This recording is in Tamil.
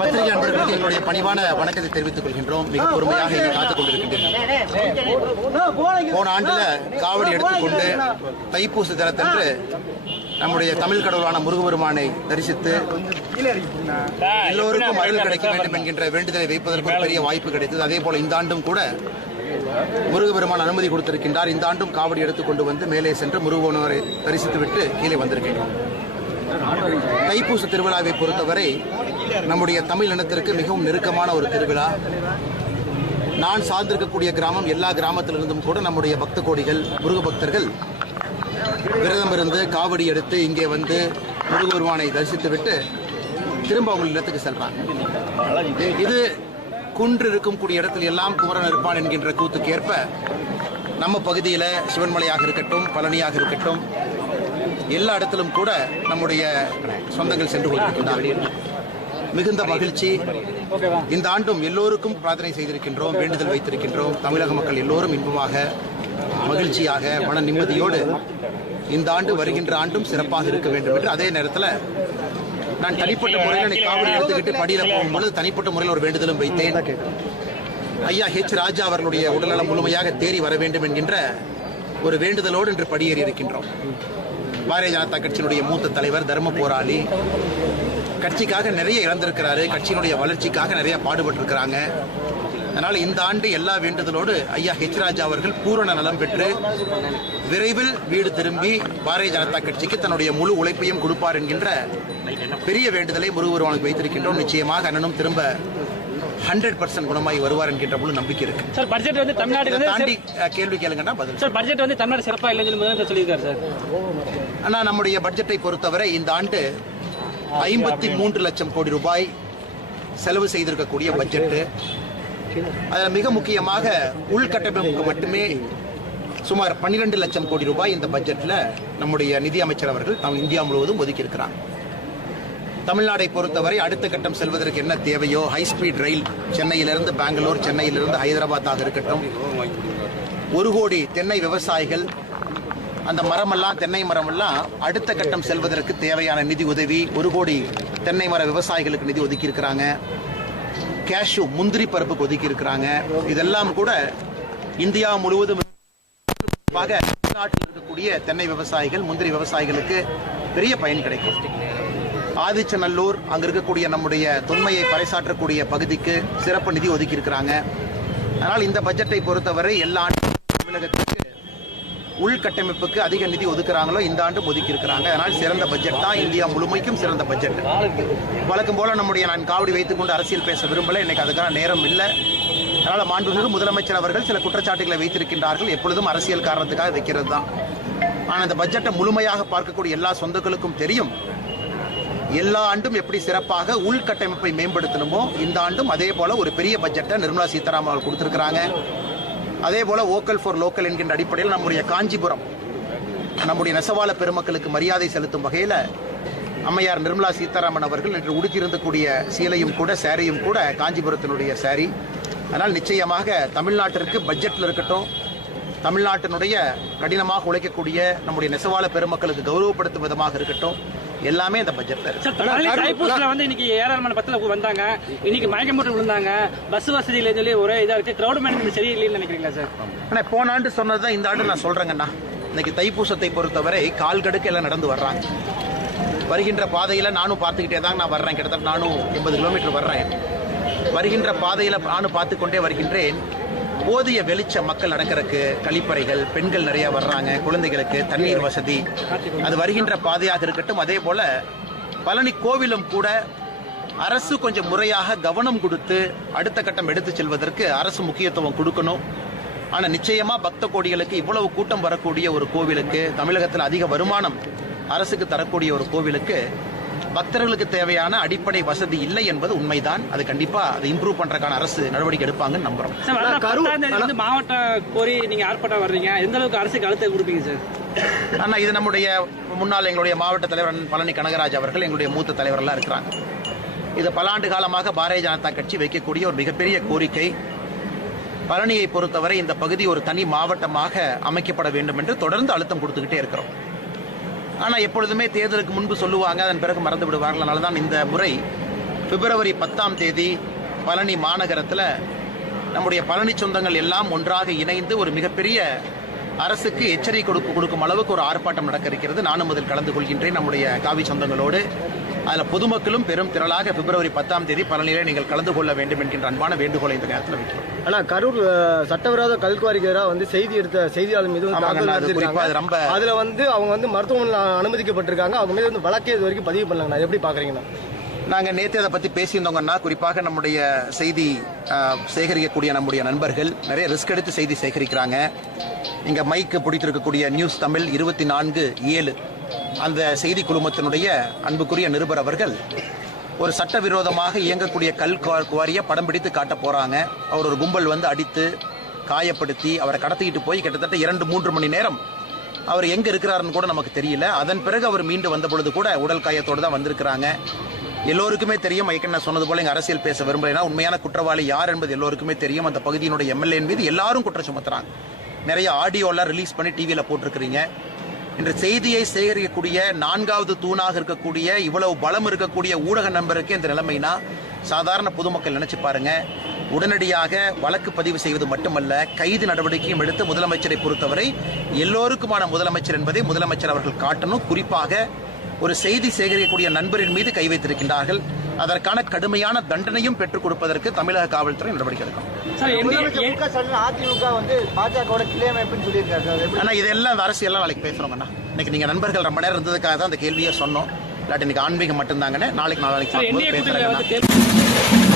பத்திரிகை அன்பர்களுக்கு எங்களுடைய பணிவான வணக்கத்தை தெரிவித்துக் கொள்கின்றோம். மிக பொறுமையாக இங்கே காத்துக் கொண்டிருக்கின்றனர். போன ஆண்டுல காவடி எடுத்துக்கொண்டு தைப்பூச தினத்தன்று நம்முடைய தமிழ் கடவுளான முருகபெருமானை தரிசித்து எல்லோருக்கும் அருள் கிடைக்க வேண்டும் என்கின்ற வேண்டுதலை வைப்பதற்கு ஒரு பெரிய வாய்ப்பு கிடைத்தது. அதே போல இந்த ஆண்டும் கூட முருகபெருமான் அனுமதி கொடுத்திருக்கின்றார். இந்த ஆண்டும் காவடி எடுத்துக்கொண்டு வந்து மேலே சென்று முருகபெருமானை தரிசித்துவிட்டு கீழே வந்திருக்கின்றோம். தைப்பூச திருவிழாவை பொறுத்தவரை நம்முடைய தமிழ் இனத்திற்கு மிகவும் நெருக்கமான ஒரு திருவிழா. நான் சார்ந்திருக்கக்கூடிய கிராமம் எல்லா கிராமத்திலிருந்தும் கூட நம்முடைய பக்த கோடிகள் முருக பக்தர்கள் விரதம் இருந்து காவடி எடுத்து இங்கே வந்து முருகபெருமானை தரிசித்துவிட்டு திரும்ப அவங்க இடத்துக்கு செல்றாங்க. இது குன்று இருக்கும் கூடிய இடத்தில் எல்லாம் குமரன் இருப்பான் என்கின்ற கூத்துக்கு ஏற்ப நம்ம பகுதியில் சிவன்மலையாக இருக்கட்டும் பழனியாக இருக்கட்டும் எல்லா இடத்திலும் கூட நம்முடைய சொந்தங்கள் சென்று கொண்டிருக்கின்றார்கள். மிகுந்த மகிழ்ச்சி. இந்த ஆண்டும் எல்லோருக்கும் பிரார்த்தனை செய்திருக்கின்றோம் வேண்டுதல் வைத்திருக்கின்றோம். தமிழக மக்கள் எல்லோரும் இன்பமாக மகிழ்ச்சியாக மன நிம்மதியோடு இந்த ஆண்டு வருகின்ற ஆண்டும் சிறப்பாக இருக்க வேண்டும் என்று அதே நேரத்தில் நான் தனிப்பட்ட முறையில் காவடி எடுத்துக்கிட்டு படியில போகும்பொழுது தனிப்பட்ட முறையில் ஒரு வேண்டுதலும் வைத்தேன். ஐயா ஹெச் ராஜா அவர்களுடைய உடல்நலம் முழுமையாக தேறி வர வேண்டும் என்கின்ற ஒரு வேண்டுதலோடு இன்று படியேறி இருக்கின்றோம் பாரதிய ஜனதா கட்சியினுடைய மூத்த தலைவர் தர்ம போராளி கட்சிக்காக நிறைய இழந்திருக்கிறாரு. கட்சியினுடைய வளர்ச்சிக்காக நிறைய பாடுபட்டிருக்கிறாங்க. அதனால் இந்த ஆண்டு எல்லா வேண்டுதலோடு ஐயா ஹெச் ராஜா அவர்கள் பூரண நலம் பெற்று விரைவில் வீடு திரும்பி பாரதிய ஜனதா கட்சிக்கு தன்னுடைய முழு உழைப்பையும் கொடுப்பார் என்கின்ற பெரிய வேண்டுதலை முருகருவானுக்கு வைத்திருக்கின்றோம். நிச்சயமாக அண்ணனும் திரும்ப ஹண்ட்ரட் பர்சன்ட் குணமாகி வருவார் என்கின்ற முழு நம்பிக்கை இருக்கு. சார் பட்ஜெட் வந்து வந்து தாண்டி கேள்வி கேளுங்கன்னா பதில். சார் பட்ஜெட் வந்து தமிழ்நாடு சிறப்பா இல்லைன்னு சொல்லியிருக்காரு சார். ஆனா நம்முடைய பட்ஜெட்டை பொறுத்தவரை இந்த ஆண்டு ஐம்பத்தி மூன்று லட்சம் கோடி ரூபாய் செலவு செய்திருக்கக்கூடிய பட்ஜெட்டு அதில் மிக முக்கியமாக உள்கட்டமைப்புக்கு மட்டுமே சுமார் 12 லட்சம் கோடி ரூபாய் இந்த பட்ஜெட்டில் நம்முடைய நிதி அமைச்சர் அவர்கள் தாம் இந்தியா முழுவதும் ஒதுக்கியிருக்கிறார். தமிழ்நாடை பொறுத்தவரை அடுத்த கட்டம் செல்வதற்கு என்ன தேவையோ ஹை ஸ்பீட் ரயில் சென்னையிலிருந்து பெங்களூர் சென்னையிலிருந்து ஹைதராபாத்தாக இருக்கட்டும். ஒரு கோடி தென்னை விவசாயிகள் அந்த மரமெல்லாம் தென்னை மரமெல்லாம் அடுத்த கட்டம் செல்வதற்கு தேவையான நிதி உதவி ஒரு கோடி தென்னை மர விவசாயிகளுக்கு நிதி ஒதுக்கி இருக்கிறாங்க கேஷ்யூ முந்திரி பருப்புக்கு ஒதுக்கி இருக்கிறாங்க இதெல்லாம் கூட இந்தியா முழுவதும் தமிழ்நாட்டில் இருக்கக்கூடிய தென்னை விவசாயிகள் முந்திரி விவசாயிகளுக்கு பெரிய பயன் கிடைக்கும். ஆதிச்சநல்லூர் அங்க இருக்கக்கூடிய நம்முடைய தொன்மையை பறைசாற்றக்கூடிய பகுதிக்கு சிறப்பு நிதி ஒதுக்கி இருக்கிறாங்க அதனால் இந்த பட்ஜெட்டை பொறுத்தவரை எல்லா ஆண்டும் தமிழகத்தில் உள்கட்டமைப்புக்கு அதிக நிதி ஒதுக்குறாங்களோ இந்த ஆண்டு ஒதுக்கி இருக்கிறாங்க அதனால் சிறந்த பட்ஜெட் தான் இந்தியா முழுமைக்கும் சிறந்த பட்ஜெட் வழக்கம் போல நம்முடைய நான் காவடி வைத்துக்கொண்டு அரசியல் பேச விரும்பல. இன்னைக்கு அதுக்கான நேரம் இல்லை. அதனால் மாண்புமிகு முதலமைச்சர் அவர்கள் சில குற்றச்சாட்டுகளை வைத்திருக்கின்றார்கள். எப்பொழுதும் அரசியல் காரணத்துக்காக வைக்கிறது தான். ஆனால் இந்த பட்ஜெட்டை முழுமையாக பார்க்கக்கூடிய எல்லா சொந்தங்களுக்கும் தெரியும். எல்லா ஆண்டும் எப்படி சிறப்பாக உள்கட்டமைப்பை மேம்படுத்தணுமோ இந்த ஆண்டும் அதே போல ஒரு பெரிய பட்ஜெட்டை நிர்மலா சீதாராமன் அவர்கள் கொடுத்திருக்கிறாங்க. அதே போல ஓக்கல் ஃபார் லோக்கல் என்கின்ற அடிப்படையில் நம்முடைய காஞ்சிபுரம் நம்முடைய நெசவாள பெருமக்களுக்கு மரியாதை செலுத்தும் வகையில் அம்மையார் நிர்மலா சீதாராமன் அவர்கள் இன்று உடுத்தியிருந்தக்கூடிய சீலையும் கூட சேரையும் கூட காஞ்சிபுரத்தினுடைய சேரீ அதனால் நிச்சயமாக தமிழ்நாட்டிற்கு பட்ஜெட்டில் இருக்கட்டும் தமிழ்நாட்டினுடைய கடினமாக உழைக்கக்கூடிய நம்முடைய நெசவாள பெருமக்களுக்கு கௌரவப்படுத்தும் விதமாக இருக்கட்டும் எல்லாமே இந்த தைப்பூசில் வந்து இன்னைக்கு ஏராளமான பத்தில் வந்தாங்க. இன்னைக்கு மயக்கம் போட்டு விழுந்தாங்க. பஸ் வசதி இல்லைன்னு சொல்லி ஒரே இதாக இருக்கு. கிரௌட் மேனேஜ்மெண்ட் சரியில்லைன்னு நினைக்கிறீங்களா சார்? ஆனால் போன ஆண்டு சொன்னது தான் இந்த ஆண்டு நான் சொல்கிறேங்கண்ணா இன்னைக்கு தைப்பூசத்தை பொறுத்தவரை கால் கடுக்கு எல்லாம் நடந்து வர்றாங்க. வருகின்ற பாதையில் நானும் பார்த்துக்கிட்டே தான் நான் வர்றேன். கிட்டத்தட்ட நானும் எண்பது கிலோமீட்டர் வர்றேன். வருகின்ற பாதையில் நானும் பார்த்து கொண்டே வருகின்றேன். போதிய வெளிச்ச மக்கள் நடக்கிறதுக்கு கழிப்பறைகள் பெண்கள் நிறைய வர்றாங்க குழந்தைகளுக்கு தண்ணீர் வசதி. அது வருகின்ற பாதையாக இருக்கட்டும். அதே போல பழனி கோவிலும் கூட அரசு கொஞ்சம் முறையாக கவனம் கொடுத்து அடுத்த கட்டம் எடுத்து செல்வதற்கு அரசு முக்கியத்துவம் கொடுக்கணும். ஆனால் நிச்சயமாக பக்த கோடிகளுக்கு இவ்வளவு கூட்டம் வரக்கூடிய ஒரு கோவிலுக்கு தமிழகத்தில் அதிக வருமானம் அரசுக்கு தரக்கூடிய ஒரு கோவிலுக்கு பக்தர்களுக்கு தேவையான அடிப்படை வசதி இல்லை என்பது உண்மைதான். அது கண்டிப்பா அதை இம்ப்ரூவ் பண்றதுக்கான அரசு நடவடிக்கை எடுப்பாங்கன்னு நம்புறோம். மாவட்டம் கோரி நீங்க ஆர்ப்பாட்டம் வர்றீங்க. எந்த அளவுக்கு அரசுக்கு அழுத்தம் கொடுப்பீங்க சார்? ஆனா இது நம்முடைய முன்னாள் எங்களுடைய மாவட்ட தலைவர் அண்ணன் பழனி கனகராஜ் அவர்கள் எங்களுடைய மூத்த தலைவரெல்லாம் இருக்கிறாங்க. இது பல ஆண்டு காலமாக பாரதிய ஜனதா கட்சி வைக்கக்கூடிய ஒரு மிகப்பெரிய கோரிக்கை. பழனியை பொறுத்தவரை இந்த பகுதி ஒரு தனி மாவட்டமாக அமைக்கப்பட வேண்டும் என்று தொடர்ந்து அழுத்தம் கொடுத்துக்கிட்டே இருக்கிறோம். ஆனால் எப்பொழுதுமே தேர்தலுக்கு முன்பு சொல்லுவாங்க அதன் பிறகு மறந்து விடுவார்கள். அதனால தான் இந்த முறை பிப்ரவரி பத்தாம் தேதி பழனி மாநகரத்தில் நம்முடைய பழனி சொந்தங்கள் எல்லாம் ஒன்றாக இணைந்து ஒரு மிகப்பெரிய அரசுக்கு எச்சரிக்கை கொடுக்க கொடுக்கும் அளவுக்கு ஒரு ஆர்ப்பாட்டம் நடக்க இருக்கிறது. நானும் அதில் கலந்து கொள்கின்றேன். நம்முடைய காவி சொந்தங்களோடு. அதில் பொதுமக்களும் பெரும் திரளாக பிப்ரவரி பத்தாம் தேதி பழனியிலே நீங்கள் கலந்து கொள்ள வேண்டும் என்கின்ற அன்பான வேண்டுகோளை இந்த நேரத்தில் வைக்கிறோம். ஆனா கரூர் சட்டவிரோத கல்குவாரிக்கு எதிராக வந்து செய்தி எடுத்த செய்தியாளர் மீது தாக்குதல் நடத்திருக்காங்க. அதுல வந்து அவங்க வந்து மருத்துவமனையில் அனுமதிக்கப்பட்டிருக்காங்க. அவங்க மீது வந்து வழக்கே இது வரைக்கும் பதிவு பண்ணலாங்கண்ணா. எப்படி பாக்குறீங்கண்ணா? நாங்கள் நேற்று அதை பற்றி பேசியிருந்தோங்கன்னா குறிப்பாக நம்முடைய செய்தி சேகரிக்கக்கூடிய நம்முடைய நண்பர்கள் நிறைய ரிஸ்க் எடுத்து செய்தி சேகரிக்கிறாங்க. இங்கே மைக்கு பிடித்திருக்கக்கூடிய நியூஸ் தமிழ் இருபத்தி நான்கு ஏழு. அந்த செய்தி குழுமத்தினுடைய அன்புக்குரிய நிருபர் அவர்கள் ஒரு சட்டவிரோதமாக இயங்கக்கூடிய கல் குவா- குவாரியை படம் பிடித்து காட்ட போறாங்க. அவர் ஒரு கும்பல் வந்து அடித்து காயப்படுத்தி அவரை கடத்திக்கிட்டு போய் கிட்டத்தட்ட இரண்டு மூன்று மணி நேரம் அவர் எங்க இருக்கிறாருன்னு கூட நமக்கு தெரியல. அதன் பிறகு அவர் மீண்டு வந்த பொழுது கூட உடல் காயத்தோடு தான் வந்திருக்கிறாங்க. எல்லோருக்குமே தெரியும் ஐக்கண்ணா சொன்னது போல இங்க அரசியல் பேச விரும்பலைன்னா உண்மையான குற்றவாளி யார் என்பது எல்லோருக்குமே தெரியும். அந்த பகுதியினுடைய எம்எல்ஏ மீது எல்லாரும் குற்றம் சுமத்துறாங்க. நிறைய ஆடியோலாம் ரிலீஸ் பண்ணி டிவியில போட்டிருக்கிறீங்க. இன்று செய்தியை சேகரிக்கக்கூடிய நான்காவது தூணாக இருக்கக்கூடிய இவ்வளவு பலம் இருக்கக்கூடிய ஊடக நண்பருக்கு இந்த நிலைமைனா சாதாரண பொதுமக்கள் நினைச்சு பாருங்க. உடனடியாக வழக்கு பதிவு செய்வது மட்டுமல்ல கைது நடவடிக்கையும் எடுத்து முதலமைச்சரை பொறுத்தவரை எல்லோருக்குமான முதலமைச்சர் என்பதை முதலமைச்சர் அவர்கள் காட்டணும். குறிப்பாக ஒரு செய்தி சேகரிக்கக்கூடிய நண்பரின் மீது கை வைத்திருக்கின்றார்கள். அதற்கான கடுமையான தண்டனையும் பெற்றுக் கொடுப்பதற்கு தமிழக காவல்துறை நடவடிக்கை எடுக்கும். அதிமுக வந்து எப்படி ஆனா இதெல்லாம் அரசியல்லாம் நாளைக்கு பேசுறோங்கண்ணா இன்னைக்கு நீங்க நண்பர்கள் ரொம்ப நேரம் இருந்ததுக்காக தான் அந்த கேள்வியை சொன்னோம். இல்லாட்டி இன்னைக்கு ஆன்மீகம் மட்டும்தாங்கண்ணே நாளைக்கு நாளைக்கு பேசுறேன்